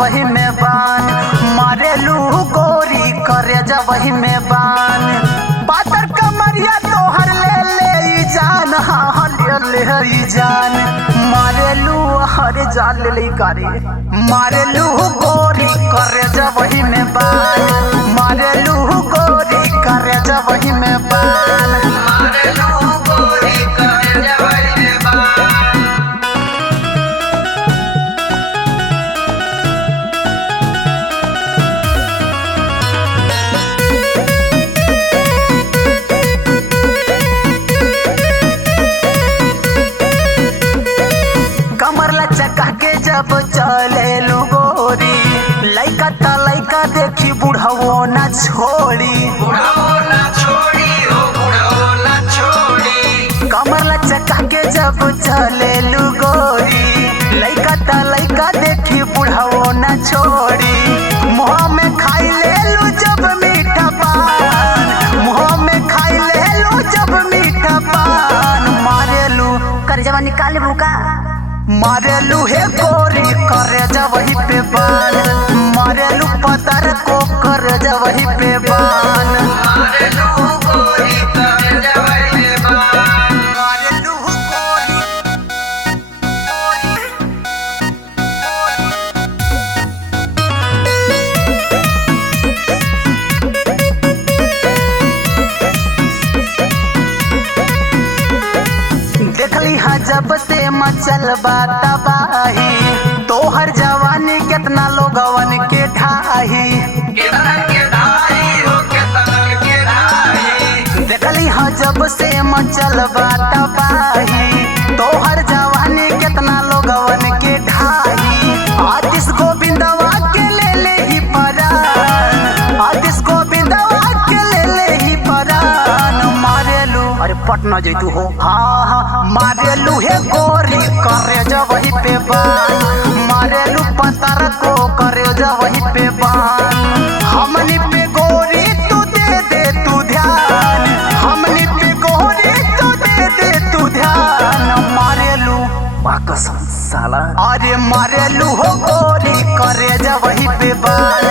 वही में बान मारेलू गोरी करे वही में बान पातर कमरिया तोहर ले ले जान हाँ ले जान मारेलू हर जान ले करे मारेलू गोरी करे वही में बान मारेलू गोरी करे वही में बान मारेलू गोरी करे वही में बान। कमर लचका के जब चले लो गोरी लइका त लइका देखी बुढ़ाओ ना छोड़ी कमर लचका के जब चले लो गोरी लइका त लइका देखी बुढ़ाओ ना छोड़ी मुँह में खाई ले लो जब मीठा पान मुँह में खाई ले लो जब मीठा पान मारेलू कर जवा निकाल बुका मारेलू हे गोरी करे वही पे बान मारेलू पतर को करे वही पे बान मारेलू गोरी करे वही पे बान मारेलू गोरी देखली हा जब से मचल बा तबाही तोहर जवानी कितना लोगवन के ढाही देखली हा जब से मचल बा तबाही तोहर जवानी कितना लोगवन के ढाही आतिश गोविंदवा के ले ही परान आतिश गोविंदवा के ले ही परान मारेलू अरे पटना जैतू हो हाँ हाँ मारेलू हे गोरी करे वही पे बान मारेलू पतर को करे वही पे बान हमनी पे गोरी तू दे तू ध्यान हमनी पे गोरी तू दे तू ध्यान मारेलू कसम साला अरे मारेलू हो गोरी करे वही पे बान